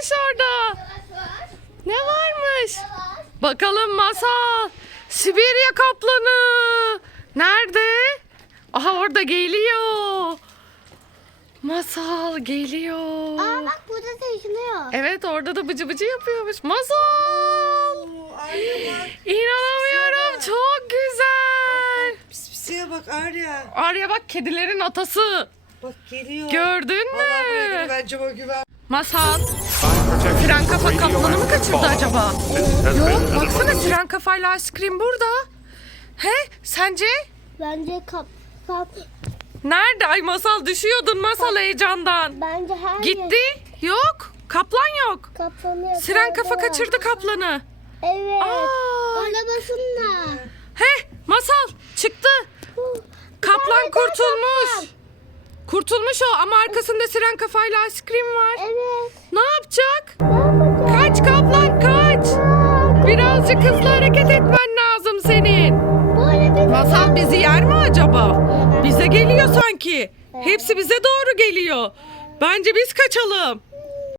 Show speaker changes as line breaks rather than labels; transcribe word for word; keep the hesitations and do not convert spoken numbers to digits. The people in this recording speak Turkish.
varmış orada? Ne varmış? Bakalım Masal. Sibirya kaplanı. Nerede? Aha orada geliyor. Masal geliyor.
Aa bak burada taşınıyor.
Evet orada da bıcı bıcı yapıyormuş. Masal.
Oo, Arya bak.
İnanamıyorum.
Bak.
Çok güzel.
Pis pisiye bak Arya.
Arya bak kedilerin atası.
Bak geliyor.
Gördün
Vallahi buraya
mü?
güven, cama güven.
Masal. Siren kafa kaplanı mı kaçırdı acaba? Yok baksana siren kafayla ice cream burada. He sence?
Bence kap, kap
Nerede? Ay Masal düşüyordun Masal heyecandan.
bence her
Gitti. Yok. Kaplan yok.
kaplanı
Siren kafa kaçırdı kaplanı.
Evet.
Aa.
Arabasında.
He Masal çıktı. Kaplan kurtulmuş. Kurtulmuş o ama arkasında siren kafayla ice cream var.
Evet.
Ne yapacak?
Ne yapacağız?
Kaç kaplan kaç. Birazcık hızlı hareket etmen lazım senin.
Böyle bir
Masal bizi yer mi acaba? Bize geliyor sanki. Hepsi bize doğru geliyor. Bence biz kaçalım.